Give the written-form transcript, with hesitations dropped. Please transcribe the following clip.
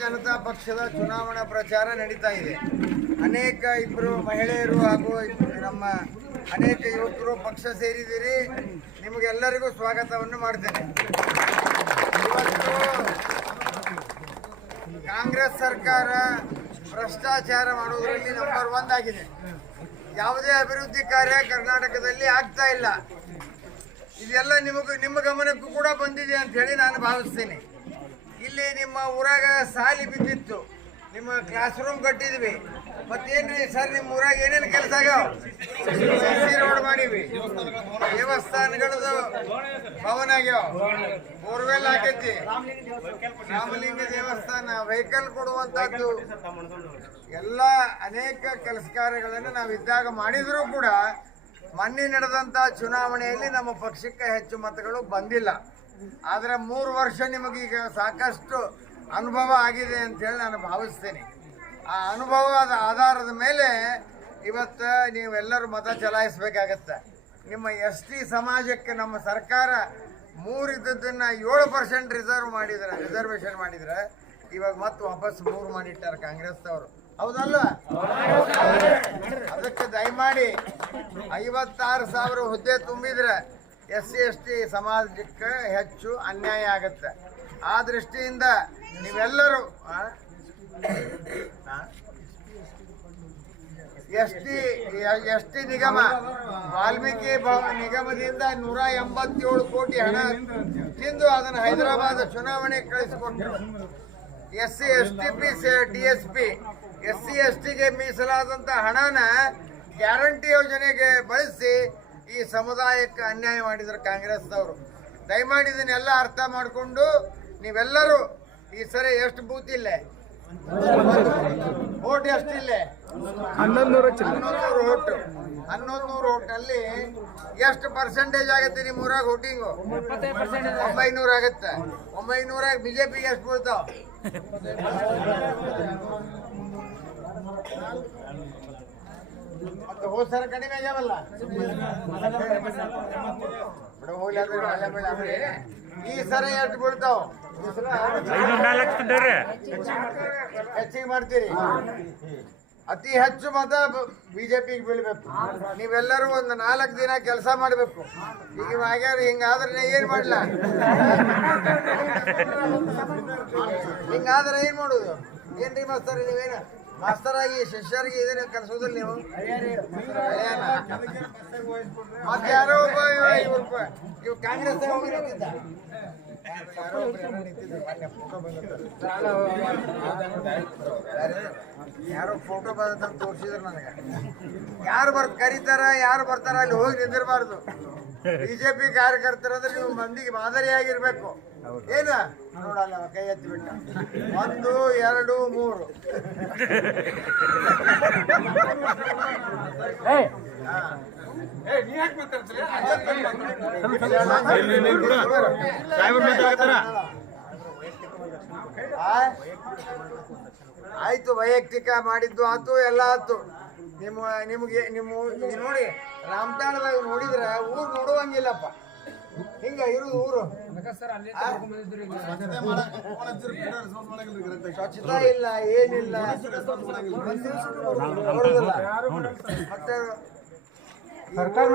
ಜನತಾ ಪಕ್ಷದ ಚುನಾವಣಾ ಪ್ರಚಾರ ನಡೀತಾ ಇದೆ. ಅನೇಕ ಇಬ್ಬರು ಮಹಿಳೆಯರು ಹಾಗೂ ನಮ್ಮ ಅನೇಕ ಯುವಕರು ಪಕ್ಷ ಸೇರಿದ್ದೀರಿ. ನಿಮಗೆಲ್ಲರಿಗೂ ಸ್ವಾಗತವನ್ನು ಮಾಡ್ತೇನೆ. ಇವತ್ತು ಕಾಂಗ್ರೆಸ್ ಸರ್ಕಾರ ಭ್ರಷ್ಟಾಚಾರ ಮಾಡುವುದರಲ್ಲಿ ನಂಬರ್ 1 ಆಗಿದೆ. ಯಾವುದೇ ಅಭಿವೃದ್ಧಿ ಕಾರ್ಯ ಕರ್ನಾಟಕದಲ್ಲಿ ಆಗ್ತಾ ಇಲ್ಲ. ಇದೆಲ್ಲ ನಿಮ್ಮ ಗಮನಕ್ಕೂ ಕೂಡ ಬಂದಿದೆ ಅಂತ ಹೇಳಿ ನಾನು ಭಾವಿಸ್ತೀನಿ. ಇಲ್ಲಿ ನಿಮ್ಮ ಊರಾಗ ಸಾಲಿ ಬಿದ್ದಿತ್ತು, ನಿಮ್ಮ ಕ್ಲಾಸ್ ರೂಮ್ ಕಟ್ಟಿದ್ವಿ. ಮತ್ತೇನ್ರಿ ಸರ್, ನಿಮ್ಮ ಊರಾಗ ಏನೇನು ಕೆಲಸ ಆಗ್ಯಾವ? ರೋಡ್ ಮಾಡಿವಿ, ದೇವಸ್ಥಾನಗಳದು ಭವನ ಆಗ್ಯಾವ, ಬೋರ್ವೆಲ್ ಹಾಕೈತಿ, ರಾಮಲಿಂಗ ದೇವಸ್ಥಾನ, ವೆಹಿಕಲ್ ಕೊಡುವಂತದ್ದು ಎಲ್ಲ ಅನೇಕ ಕೆಲಸ ಕಾರ್ಯಗಳನ್ನು ನಾವು ಇದ್ದಾಗ ಮಾಡಿದರೂ ಕೂಡ ಮೊನ್ನೆ ನಡೆದಂತ ಚುನಾವಣೆಯಲ್ಲಿ ನಮ್ಮ ಪಕ್ಷಕ್ಕೆ ಹೆಚ್ಚು ಮತಗಳು ಬಂದಿಲ್ಲ. ಆದರೆ 3 ವರ್ಷ ನಿಮಗೀಗ ಸಾಕಷ್ಟು ಅನುಭವ ಆಗಿದೆ ಅಂತೇಳಿ ನಾನು ಭಾವಿಸ್ತೇನೆ. ಆ ಅನುಭವದ ಆಧಾರದ ಮೇಲೆ ಇವತ್ತು ನೀವೆಲ್ಲರೂ ಮತ ಚಲಾಯಿಸಬೇಕಾಗತ್ತೆ. ನಿಮ್ಮ ST ಸಮಾಜಕ್ಕೆ ನಮ್ಮ ಸರ್ಕಾರ 3 ಇದ್ದದ್ದನ್ನು 7% ರಿಸರ್ವೇಷನ್ ಮಾಡಿದ್ರೆ ಇವಾಗ ಮತ್ತೆ ವಾಪಸ್ 3 ಮಾಡಿಟ್ಟಾರೆ ಕಾಂಗ್ರೆಸ್ದವರು. ಹೌದಲ್ಲ? ಅದಕ್ಕೆ ದಯಮಾಡಿ 56,000 ಹುದ್ದೆ ತುಂಬಿದ್ರೆ SC ST ಸಮಾಜಕ್ಕೆ ಹೆಚ್ಚು ಅನ್ಯಾಯ ಆಗುತ್ತೆ. ಆ ದೃಷ್ಟಿಯಿಂದ ನೀವೆಲ್ಲರೂ ಎಸ್ ಟಿ ನಿಗಮ ವಾಲ್ಮೀಕಿ ನಿಗಮದಿಂದ 187 ಕೋಟಿ ಹಣ ತಿಂದು ಅದನ್ನು ಹೈದರಾಬಾದ್ ಚುನಾವಣೆ ಕಳಿಸಿಕೊಟ್ಟರು. SC ST DSP SC STಗೆ ಮೀಸಲಾದಂತ ಹಣನ ಗ್ಯಾರಂಟಿ ಯೋಜನೆಗೆ ಬಳಸಿ ಈ ಸಮುದಾಯಕ್ಕೆ ಅನ್ಯಾಯ ಮಾಡಿದ್ರು ಕಾಂಗ್ರೆಸ್ನವರು. ದಯಮಾಡಿ ಇದನ್ನೆಲ್ಲ ಅರ್ಥ ಮಾಡಿಕೊಂಡು ನೀವೆಲ್ಲರೂ ಈ ಸರಿ ಎಷ್ಟು ಬೂತ್ ಇಲ್ಲೇ ಓಟ್ ಎಷ್ಟಿಲ್ಲೇ 1100 ಓಟ್. 1100 ಓಟಲ್ಲಿ ಎಷ್ಟು ಪರ್ಸೆಂಟೇಜ್ ಆಗುತ್ತೆ ನಿಮ್ಮ ಊರಾಗ ವೋಟಿಂಗು? 900 ಆಗುತ್ತೆ. 900 ಬಿಜೆಪಿಗೆ ಎಷ್ಟು ಬೀಳ್ತಾವ? ಮತ್ತೆ ಹೋದ ಸಲ ಕಡಿಮೆ ಆಗ್ಯಾವಲ್ಲ. ಈ ಸರ ಎಷ್ಟು ಬೀಳ್ತಾವ? ಹೆಚ್ಚಿಗೆ ಮಾಡ್ತೀರಿ. ಅತಿ ಹೆಚ್ಚು ಮತ ಬಿಜೆಪಿಗೆ ಬೀಳ್ಬೇಕು. ನೀವೆಲ್ಲರೂ ಒಂದು 4 ದಿನ ಕೆಲಸ ಮಾಡಬೇಕು. ಈಗ ಆಗ್ಯಾರ, ಹಿಂಗಾದ್ರೆ ಏನ್ ಮಾಡ್ಲ? ಹಿಂಗಾದ್ರೆ ಏನ್ ಮಾಡುದು? ಏನ್ರಿ ಮಾಸ್ತರ್, ನೀವೇನು ಮಾಸ್ತರಾಗಿ ಶಿಷ್ಯರಿಗೆ ಇದನ್ನ ಕಲಿಸೋದಿಲ್ಲ ನೀವು? ಮತ್ತೆ ಯಾರೋ ಒಬ್ಬ ಇವ್ ಕಾಂಗ್ರೆಸ್ ಹೋಗಿ ನಿಂತಿದ್ದ, ಯಾರೋ ಫೋಟೋ ಬಂದಂತ ತೋರಿಸಿದ್ರು ನನಗೆ. ಯಾರು ಕರೀತಾರ, ಯಾರು ಬರ್ತಾರ ಅಲ್ಲಿ ಹೋಗಿ ನಿಂದಿರಬಾರ್ದು. ಬಿಜೆಪಿ ಕಾರ್ಯಕರ್ತರಂದ್ರೆ ನೀವು ಮಂದಿಗೆ ಮಾದರಿಯಾಗಿರ್ಬೇಕು. ಏನ ನೋಡಲ್ಲ, ಕೈ ಎತ್ತಿ ಬಿಟ್ಟ. 1 2 3 ಆಯ್ತು. ವೈಯಕ್ತಿಕ ಮಾಡಿದ್ದು ಆತು, ಎಲ್ಲ ಆತು. ನಿಮ್ಗೆ ನೋಡಿ, ರಾಮತಾಣದಾಗ ನೋಡಿದ್ರೆ ಊರು ನೋಡುವಂಗಿಲ್ಲಪ್ಪ. ಹಿಂಗ ಇರುದು ಊರು. ಸ್ವಚ್ಛತಾ ಇಲ್ಲ, ಏನಿಲ್ಲ. ಮತ್ತೆ ಸರ್ಕಾರ